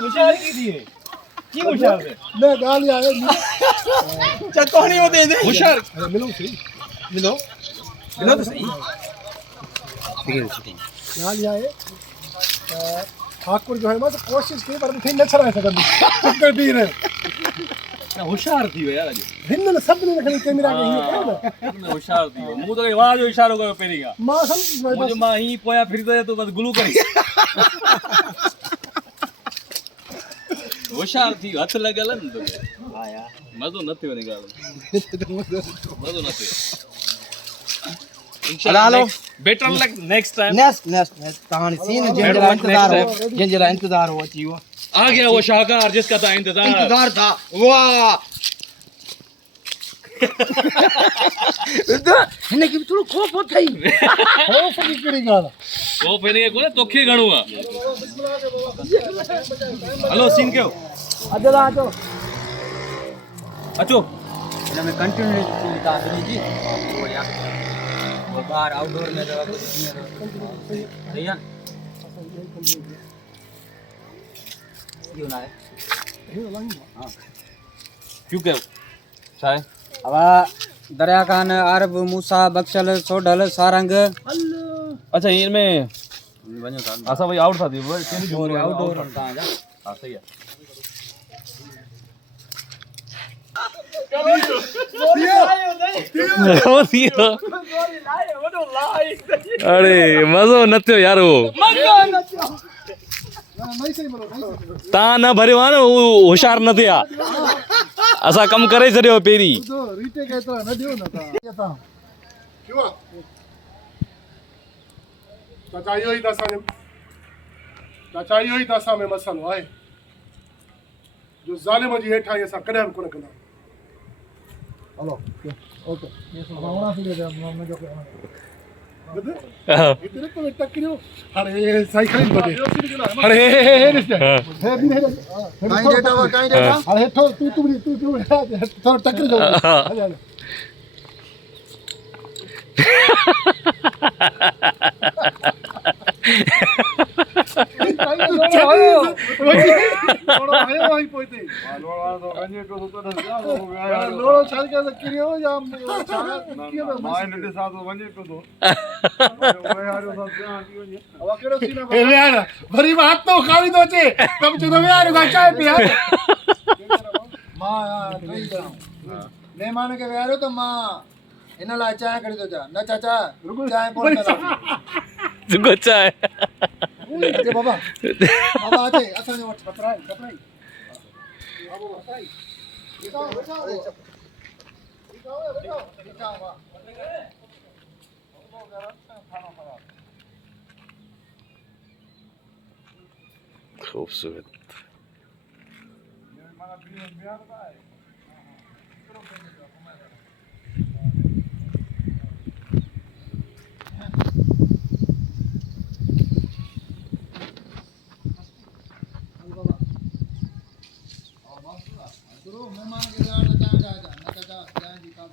होशियार की थी की होशियार है ले गाली आए चकोनी होते हैं होशियार मिलो सही मिलो मिलो तो सही गाली आए ठाकुर जो है बस कोशिश की पर थे न छरा सकंदी चक्कर दी रहे होशियार थी यार अॼु हिन सब ने रखनी कैमरा के हीअं कयो न होशियार थी मूं तो वाह जो इशारो कयो पहिरीं खां मां समझ मुंहिंजो मां ही पोयां फिरंदो तो बस गुलू करी होशियार थी हथ लॻल न तो हा यार मज़ो न थियो इन ॻाल्हि मज़ो न थियो इंशाल्लाह better luck next time next कहानी सीन जंजरा इंतजार हो अची वो आ गया वो शाहकार जिसका था इंतजार था वाह हिन की थोड़ो खौफ थई खौफ की कड़ी गाल वो पहिने कोने तोखे घणो आ हेलो सीन कयो अजला अचो अचो हिन में कंटिन्यू था जी वो यार वो बाहर आउटडोर में दवा कुछ नहीं है क्यों ना है हां क्यों कयो छा है अब दरिया खान अरब मूसा बख्शल सोडल सारंग अच्छा इनमें वञो था असा भाई आउट था दी वो आउटडोर था जा हां सही है अरे मज़ो न थियो यार वो ता न भरियो आ न होशियार न थिया असा कम करे छॾियो पहिरीं रीटे के तरह न दियो न ता क्यों चाचा इहो ई दसा में मसलो आहे जो ज़ालिम जी हेठा असां कॾहिं बि कोन कंदा हलो ओके मावना से दे मैं जो इतने तो टकरियो अरे सही खरीद बजे अरे हे भी नहीं काई डेटा अरे तो तू थोड़ा टक्कर जाओ आ भरी बात तो खावी दो चे तब जो में यार का चाय पिया मां मेहमान के व्यारो तो मां इन ला चाय कर दो जा न चाचा चाय कोन करा रुको चाय अरे बाबा आजे असा ने कतराई बाबू बताई बैठो खूबसूरत मेहमान के जा ना चाचा चाय जी का